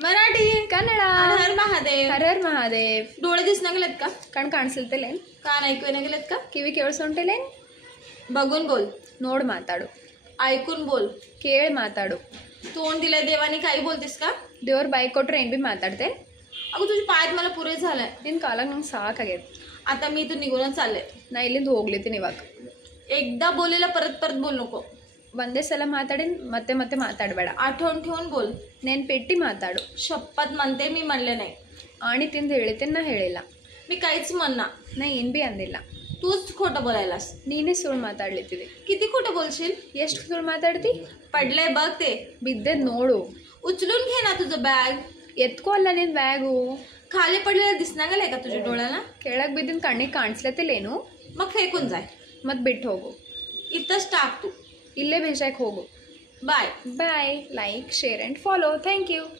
मराठी कन्नड. हर हर महादेव. हर हर महादेव. डोळे दिसणं गेलेत का? कण ಕಾಣಿಸ್ತಿಲ್ಲೇನ್? कान ऐकू येणं गेलेत का? ಕಿವಿ ಕೇಳಿಸೋಂಟಿಲ್ಲೇನ್? बघून बोल. ನೋಡ್ ಮಾತಾಡು. ऐकून बोल. ಕೇಳಿ ಮಾತಾಡು. तोंड दिलंय देवाने, काही बोलतेस का? ದೇವ್ರ ಬಾಯಿ ಕೊಟ್ರೆ ಏನ್ ಬಿ ಮಾತಾಡ್ತೆ? अगं तुझे पायात मला पुरे झालंय. ನಿನ್ನ ಕಾಲಾಗ ನಂಗೆ ಸಾಕಾಗೈತೆ. आता मी इथून निघूनच चालले. ನಾ ಇಲ್ಲಿಂದ ಹೋಗ್ಲಿತ್ತೀನಿ ಇವಾಗ. एकदा बोलेला परत परत बोल नको. ಒಂದೇ ಸಲ ಮಾತಾಡಿನ ಮತ್ತೆ ಮತ್ತೆ ಮಾತಾಡಬೇಡ. आठवण ठेवून बोल. ನೆನ್ಪಿಟ್ಟು ಮಾತಾಡು. शपथ म्हणते, मी म्हणले नाही. ಆಣಿ ತಿಂದು ಹೇಳಿತೇನೆ, ನಾ ಹೇಳಿಲ್ಲ. मी काहीच म्हणणार. ನಾ ಏನು ಬಿ ಅಂದಿಲ್ಲ. तूच खोटं बोलायलास. ನೀನೇ ಸುಳ್ಳು ಮಾತಾಡ್ಲಿತ್ತಿದೆ. किती खोटं बोलशील? ಎಷ್ಟು ಸುಳ್ಳು ಮಾತಾಡ್ತಿ? पडले बघ ते. ಬಿದ್ದೆದ್ ನೋಡು. उचलून घे ना तुझं बॅग. ಎತ್ಕೋ ಅಲ್ಲ ನಿನ್ನ ಬ್ಯಾಗು. खाली पडलेलं दिसणार गेलंय का तुझ्या डोळ्याला? ಕೆಳಗೆ ಬಿದ್ದಿನ ಕಣ್ಣಿಗೆ ಕಾಣಿಸ್ಲತ್ತಿಲ್ಲೇನು? मग फेकून जाय. ಮತ್ತೆ ಬಿಟ್ಟು ಹೋಗು. इथंच टाक तू. ಇಲ್ಲೇ ಬೇಷಾಕ್ ಹೋಗು. Bye. Bye. Like, share and follow. Thank you.